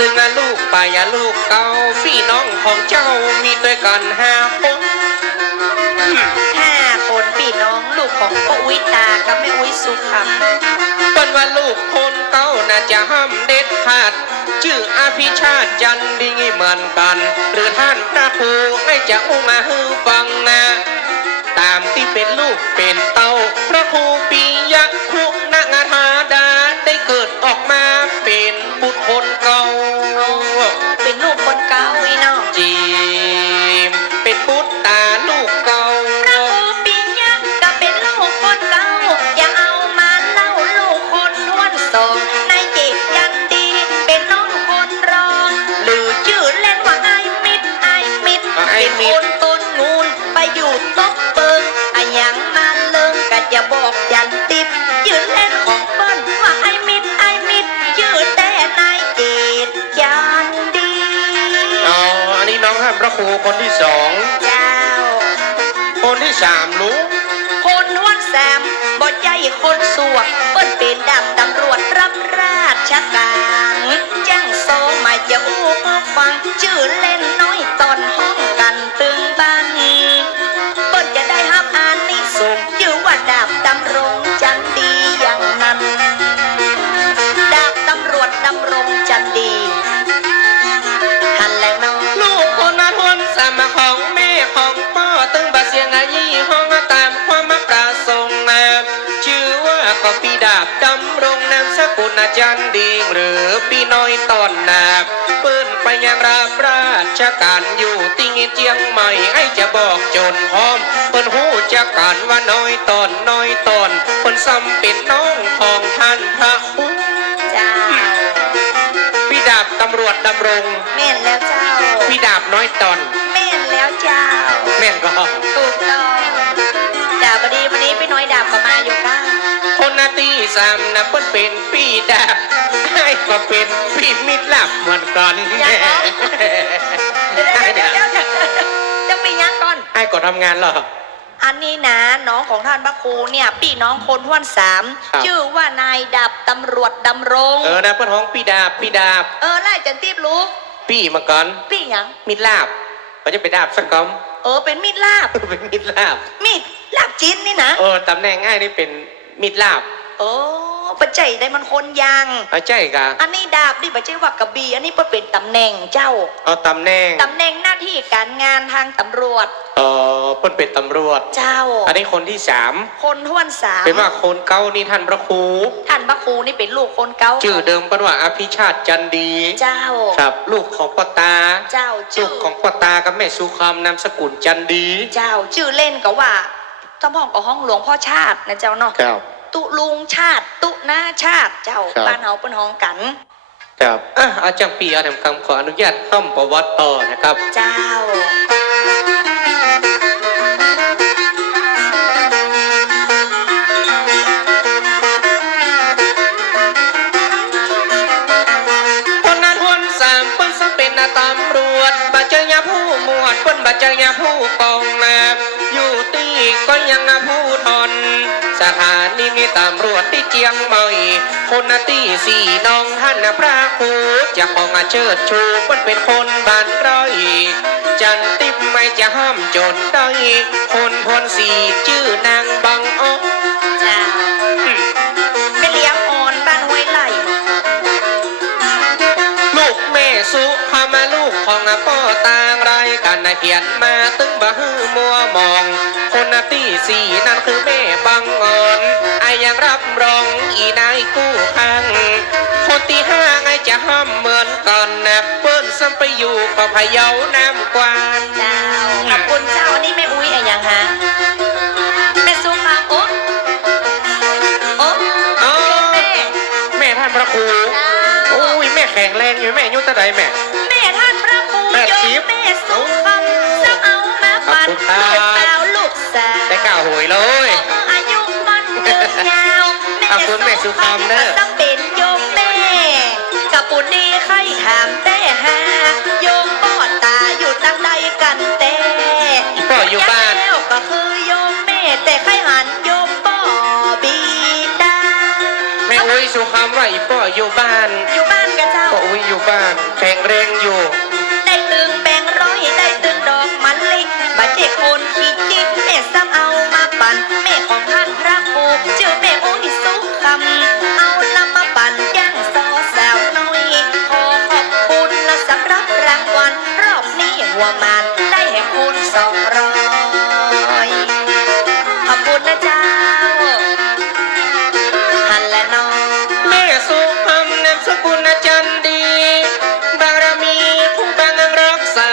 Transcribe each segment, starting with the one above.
ตึงอะลูกไปอะลูกเก่าพี่น้องของเจ้ามีด้วยกันห้าคนห้าคนพี่น้องลูกของป้าอุ้ยตากับแม่อุ้ยสุขำเปิ้นว่าลูกคนเก่าน่าจะห้ามเด็ดขาดชื่ออภิชาติจันดีเหมือนกัน หรือท่านพระครูให้จะอุ้มมาฮือฟังนะตามที่เป็นลูกเป็นเต้าพระครูปียะคุณงธาดา อันนี้น้องห้ามพระครูคนที่สองเจ้า คนที่สามรู้คนนวลแซมบ่ใจคนสวกเปิ้นเป็นดับตำรวจรับราชการจังโซมาจะอู้ฟังชื่อเล่นน้อยตอนห้องกันตึงบ้านเปิ้น อาจารย์ดีหรือปีน้อยตอนนาเปิ้นไปยังรับราชการอยู่ติงเจียงใหม่ให้จะบอกจนพร้อมเปิ้นหูจักกันว่าน้อยตอนน้อยตอนเปิ้นซ้ำเป็นน้องของท่านพระครูเจ้าพี่ดาบตำรวจดำรงแม่นแล้วเจ้าพี่ดาบน้อยตอนแม่นแล้วเจ้าแม่นก็ถูกต้องดาบดีวันนี้พี่น้อยดาบก็มาอยู่ข้างค นนาตีสามนะเปิ้นเป็นพี่ดาบให้ก็เป็นพี่มิตรลับเหมือนกันยังเหรอเดี๋ยวเดี๋ยวเดี๋ยวเดี๋ยวจะไปยังก่อนให้ก็ทำงานเหรออันนี้นะน้องของท่านพระครูเนี่ยพี่น้องคนท้วนสามครับชื่อว่านายดาบตำรวจดำรง เออนะเปิ้นห้องพี่ดาบพี่ดาบ เออไล่จันทีบรู้พี่มาก่อนพี่หยังมิตรลาบก็จะไปดาบสักกอมเออเป็นมีดลาบเป็นมิตรลาบมีดลาบจิ้นนี่นะเออตำแหน่งง่ายนี่เป็น มิตรลาบโอ้ปัจจัยได้มันคนยังเอาใจกะอันนี้ดาบนี่ปัจจัยว่ากระบี่อันนี้เพิ่นเป็นตำแหน่งเจ้าเอาตำแหน่งตำแหน่งหน้าที่การงานทางตำรวจเออเปิ้นเป็นตำรวจ เจ้า อันนี้คนที่สามคนท้วนสามเป็นว่าคนเก่านี่ท่านพระครูท่านพระครูนี่เป็นลูกคนเก่าชื่อเดิมเปิ้นว่าอภิชาติจันดี เจ้า ครับลูกของพ่อตา เจ้าลูชื่อกของพ่อตากับแม่สุคำนามสกุลจันดี เจ้าชื่อเล่นก็ว่า ตำห้องกับห้องหลวงพ่อชาตินะเจ้าเนาะครับ ตุลุงชาติ ตุหน้าชาติเจ้าครับ บ้านเฮาเป็นห้องกัน ครับอะอาจารย์ปีอาจารย์คำขออนุญาตท่อมประวัติต่อนะครับ เจ้า คนนั้นหวนสามเปิ้นสังเป็นนาตำรวจบาเจอยาผู้หมวดเปิ้นบาเจอยาผู้ ยังอาผู้ทอนสถานีมีตำรวจที่เจียงใหม่คนนาตีสี่น้องท่านนะพระครูจะของมาเชิดชูเปิ้นเป็นคนบ้านไรจันติบไม่จะห้ามจนได้คนพลสี่ชื่อนางบังอ้อเจ้าไม่เลี้ยงอ่อนบ้านห้วยไหลลูกแม่สุพามาลูกของอาพ่อต่างไรกันนายเพียนมาตึงบะฮือมัวมองค นนาตีสี่นั่นคือแม่บังอ่อนไอยังรับรองอีนายกู้คัง คนที่ห้าไงจะห้ามเหมือนกันนะเปิ้นซ้ำไปอยู่กับพะเยาน้ำกวานเจ้าขอบคุณเจ้าอันนี้แม่อุ้ยอะยังฮะแม่สุภาโอ๊ะโอ๊ะอ๋อแม่แม่ท่านพระครูเจ้าโอ้ยแม่แข็งแรงอยู่แม่อายุเท่าใดแม่แม่ท่านพระครูแม่โยทิมพย์แม่สุขำสักเอามาปัน สาวได้กล่าวหวยเลยอายุมันเกินยาวขอบคุณแม่สุขำเด้อต้องเป็นโยมแม่กับปุ่นดีใครถามแต่หาโยมป้อตาอยู่ตั้งใดกันแต่พ่ออยู่บ้านแล้วก็คือโยมแม่แต่ใครหันโยมปอบิดาแม่อุ้ยสุคำว่าอีพ่ออยู่บ้าน อยู่บ้านกันเจ้าพ่ออุ้ยอยู่บ้านแข็งแรงอยู่ วมันได้แห่คุณสองร้อยขอบคุณนะเจ้าหันและน้องแม่สุพรรณนามสกุลจันดี บารมีผู้บังรักษา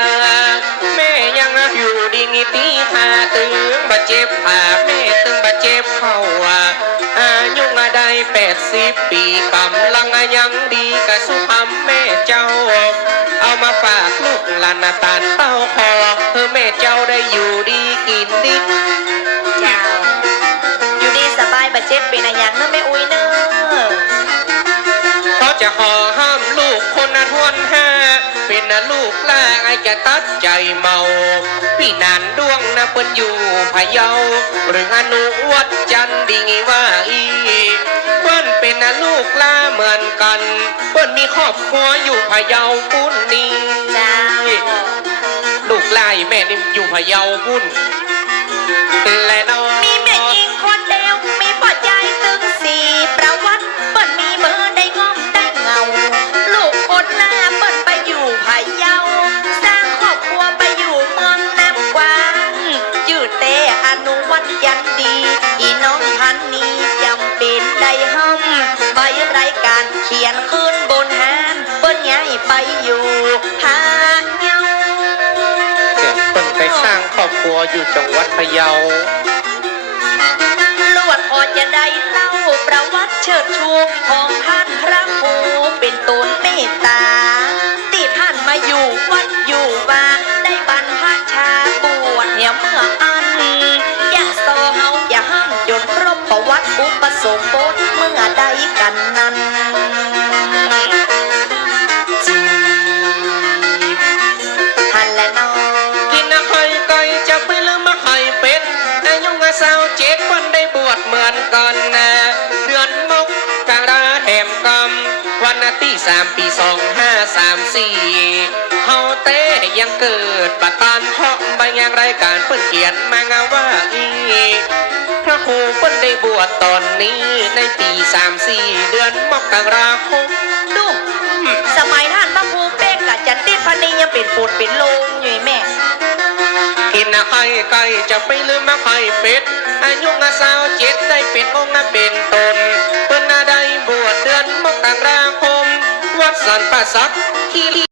แม่ยังอยู่ดีงีตีหาตึงบาดเจ็บขาแม่ตึงบาดเจ็บเข่าอายุมาได้แปดสิบปีกำลังยังดีกับสุพรรณแม่เจ้า ลูกหลาตานเต้าคอเธอแม่เจ้าได้อยู่ดีกินดีเจ้า อยู่ดีสบายบาเจ็บเป็นอะไรอย่างเนอะไม่อุ้ยเนอะเขาจะขอห้ามลูกคนนั้นทวนห้าเป็นนะลูกแรกไอจะตัดใจเมา พี่นานดวงนะเปิ้นอยู่พะเยาหรืออนุวัดจันดีงว่าอีเปิ้นเป็นนะลูกล่าเหมือนกัน เปิ้นมีครอบครัวอยู่พะเยาปุ้น อยู่พะเยาปุ้นและนอมีแม่หญิงคนเดียวมีพ่อใจตึงสี่ประวัติเปิ้นมีเบอร์ได้งอมได้เงา ลูกคนหน้าเปิ้นไปอยู่พะเยา สร้างครอบครัวไปอยู่เมืองน้ำกวางยืดเตอนุวัตยันดี อีน้องพันนี้จำเป็นได้ห้องใบรายการเขียนขึ้นบนหานเปิ้นย้ายไปอยู่ ร้างครอบครัวอยู่จังหวัดพะเยา ลวดพอจะได้เล่าประวัติเชิดชูของท่านพระครูเป็นตนเมตตาที่ท่านมาอยู่วัดอยู่ว่าได้บรรพชาบวชเนี่ยเมื่ออันอยากโซเฮาอย่าห้ามจนครบประวัติอุปสมบท ที่สามปีสองห้าสามสี่เฮาเต้ยังเกิดบัตตานเพราะใบงานรายการเปิ้นเขียนมางาว่าอีพระครูเปิ้นได้บวชตอนนี้ในปีสามสี่เดือนมกราคมดูสมัยท่านพระครูเป๊กกับจันติพันนียังเป็นฝนเป็นลงอยู่แม่กินนะไข่ไก่จะไปลืมมาไข่เป็ดอายุงาสาวเจ็ดได้เป็นองค์เป็นตน เปิ้